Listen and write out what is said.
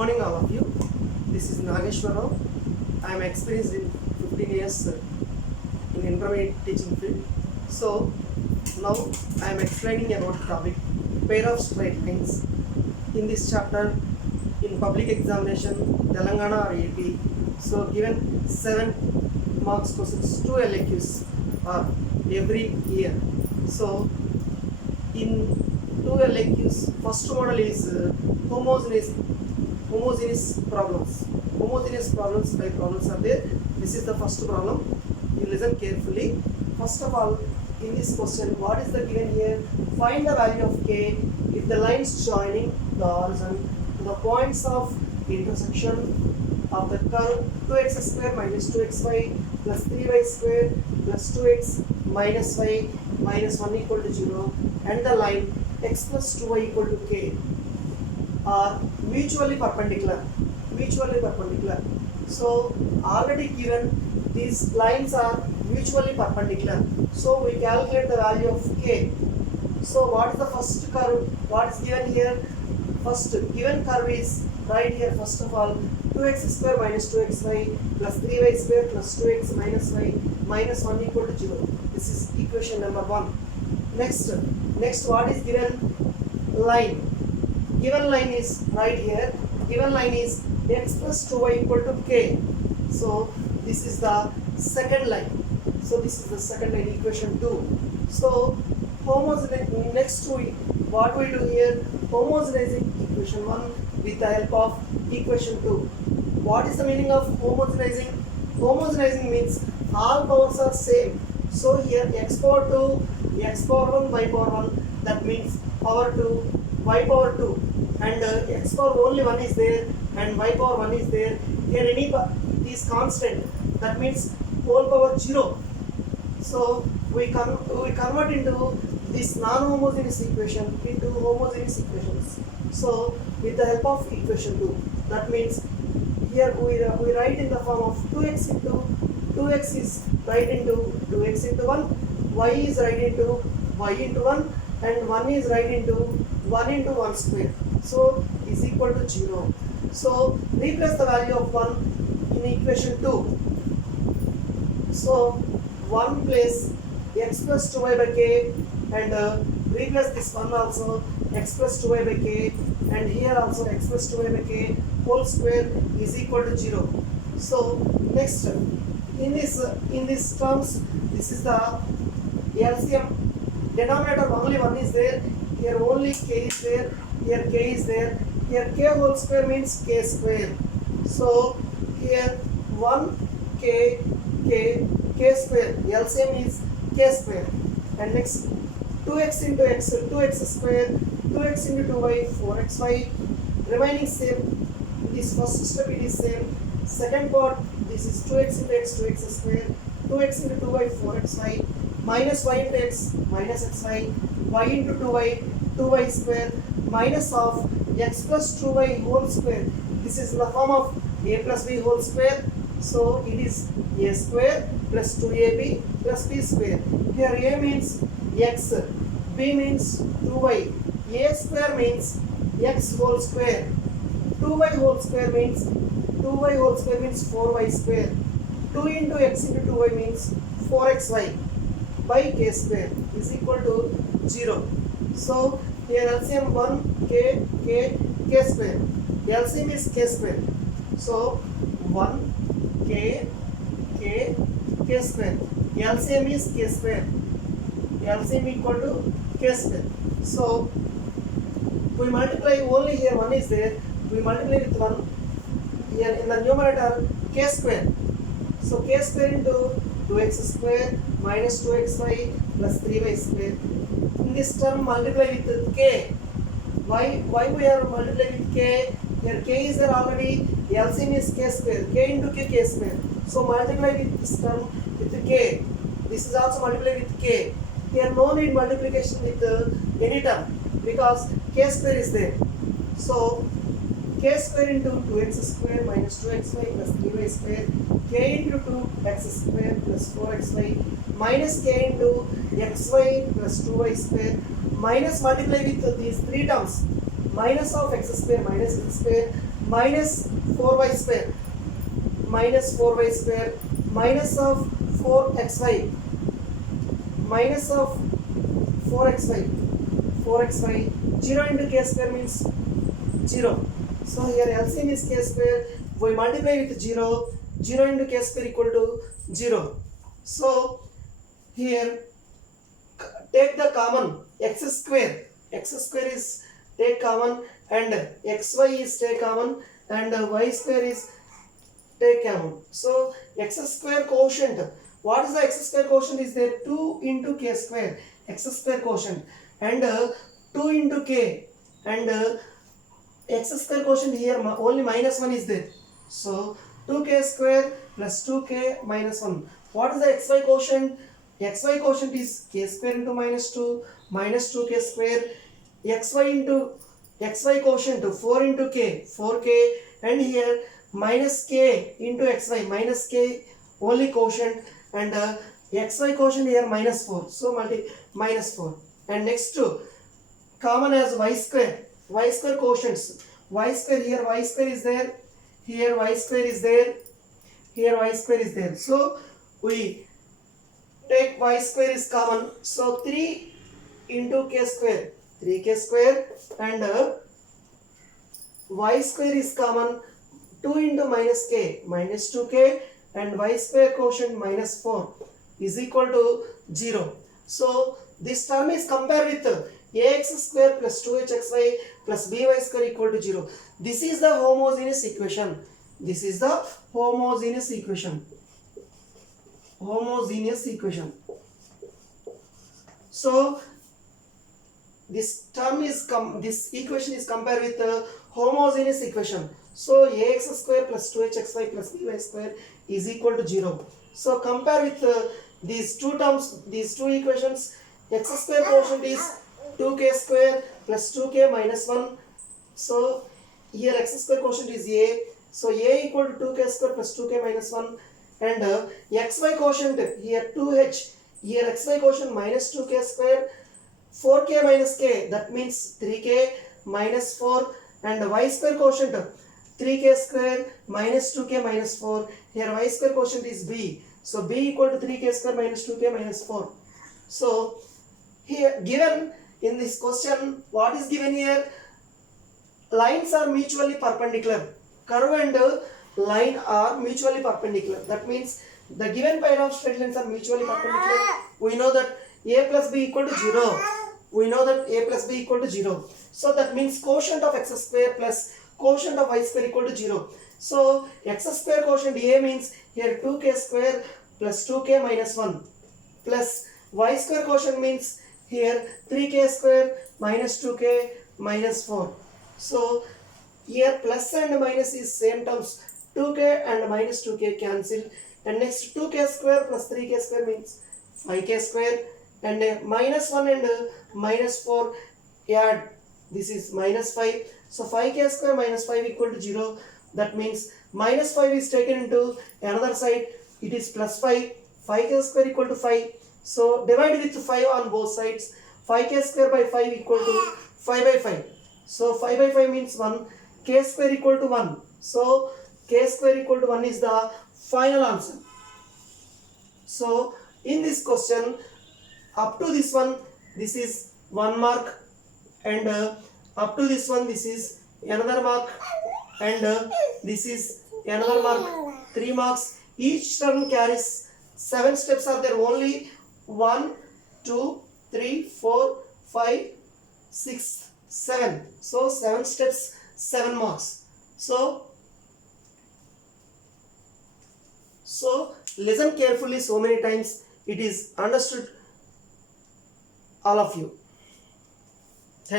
morning, all of you. This is Nageshwar Rao. I am experienced in 15 years in intermediate teaching field. So now I am explaining about the topic pair of straight lines. In this chapter, in public examination, Telangana or AP, so given 7 marks questions, 2 LAQs are every year. So in 2 LAQs, first model is homogeneous problems. Homogeneous problems, 5 problems are there. This is the first problem. You listen carefully. First of all, in this question, what is the given here? Find the value of k if the lines joining the horizon to the points of intersection of the curve 2x square minus 2xy plus 3y square plus 2x minus y minus 1 equal to 0 and the line x plus 2y equal to k are mutually perpendicular. So already given these lines are mutually perpendicular. So we calculate the value of k. So what is the first curve? What is given here? First given curve is right here. First of all, 2x square minus 2xy plus 3y square plus 2x minus y minus 1 equal to 0. This is equation number 1. Next what is given? Line. Given line is right here. Given line is x plus 2y equal to k. So this is the second line. So this is the second line, equation 2. So next to what we do here, homogenizing equation 1 with the help of equation 2. What is the meaning of homogenizing? Homogenizing means all powers are same. So here x power 2, x power 1, y power 1, that means power 2, y power 2, and x power only 1 is there and y power 1 is there. Here any is constant, that means whole power 0. So we convert into this non-homogeneous equation into homogeneous equations. So with the help of equation 2, that means here we write in the form of 2x into 2x is right into 2x into 1, y is right into y into 1, and 1 is right into 1 into 1 square. So is equal to 0. So replace the value of 1 in equation 2. So 1 place x plus 2y by k, and replace this 1 also x plus 2y by k, and here also x plus 2y by k whole square is equal to 0. So next in this terms, this is the LCM. Denominator only 1 is there, here only k is there, here k is there, here k whole square means k square. So here 1 k square, LCM is k square, and next 2x into x, 2x square, 2x into 2y, 4xy, remaining same. This first step it is same. Second part, this is 2x into x, 2x square, 2x into 2y, 4xy, minus y into x, minus xy, y into 2y, 2y square, minus of x plus 2y whole square. This is in the form of a plus b whole square. So it is a square plus 2ab plus b square. Here a means x, b means 2y, a square means x whole square, 2y whole square means 4y square, 2 into x into 2y means 4xy by k square is equal to 0. So here LCM 1 k square. LCM is k square. So 1 k square. LCM is k square. LCM equal to k square. So we multiply, only here 1 is there. We multiply with 1 here in the numerator k square. So k square into 2x square minus 2xy plus 3y square. In this term multiply with k. Why we are multiplying with k? Here k is there already. LCM is k square. K into k square. So multiply with this term with k. This is also multiplied with k. Here no need multiplication with any term because k square is there. So k square into 2x square minus 2xy plus 3y square, k into 2x square plus 4xy minus k into xy plus 2y square, minus multiply with these three terms, minus of x square minus x square minus 4y square, minus 4y square, minus of 4xy, minus of 4xy, 4xy, 0 into k square means 0. So here LCM is k square, we multiply with 0, 0 into k square equal to 0. So here take the common x square is take common, and xy is take common, and y square is take common. So x square quotient, what is the x square quotient is there? 2 into k square, x square quotient, and 2 into k, and x square quotient here only minus 1 is there. So 2k square plus 2k minus 1. What is the xy quotient? Xy quotient is k square into minus 2 minus 2k square. Xy into xy quotient 4 into k, 4k, and here minus k into xy, minus k only quotient, and xy quotient here minus 4, so minus 4. And next to common as y square quotients, y square, here y square is there, here y square is there, here y square is there. So we take y square is common, so 3 into k square, 3k square, and y square is common, 2 into minus k, minus 2k, and y square quotient minus 4 is equal to 0. So this term is compared with ax square plus 2hxy plus by square equal to 0. This is the homogeneous equation. This is the homogeneous equation. Homogeneous equation. So this term is this equation is compared with the homogeneous equation. So ax square plus 2hxy plus by square is equal to 0. So compare with these two terms, these two equations. X square quotient is 2k square plus 2k minus 1. So here x square quotient is a. So a equal to 2k square plus 2k minus 1. And xy quotient here 2h. Here xy quotient minus 2k square, 4k minus k, that means 3k minus 4. And y square quotient 3k square minus 2k minus 4. Here y square quotient is b. So b equal to 3k square minus 2k minus 4. So here given in this question, what is given here? Lines are mutually perpendicular. Curve and line are mutually perpendicular. That means the given pair of straight lines are mutually perpendicular. We know that a plus b equal to 0. We know that a plus b equal to 0. So that means quotient of x square plus quotient of y square equal to 0. So x square quotient a means here 2k square plus 2k minus 1, plus y square quotient means here 3k square minus 2k minus 4. So here plus and minus is same terms, 2k and minus 2k cancel, and next 2k square plus 3k square means 5k square, and minus 1 and minus 4 add, this is minus 5. So 5k square minus 5 equal to 0. That means minus 5 is taken into another side, it is plus 5. 5k square equal to 5. So divide with 5 on both sides. 5k square by 5 equal to 5 by 5. So 5 by 5 means 1. K square equal to 1. So k square equal to 1 is the final answer. So in this question, up to this one, this is 1 mark, and up to this one, this is another mark, and this is another mark, 3 marks. Each term carries 7 steps are there, only 1, 2, 3, 4, 5, 6, 7. So 7 steps, 7 marks. So listen carefully so many times, it is understood all of you.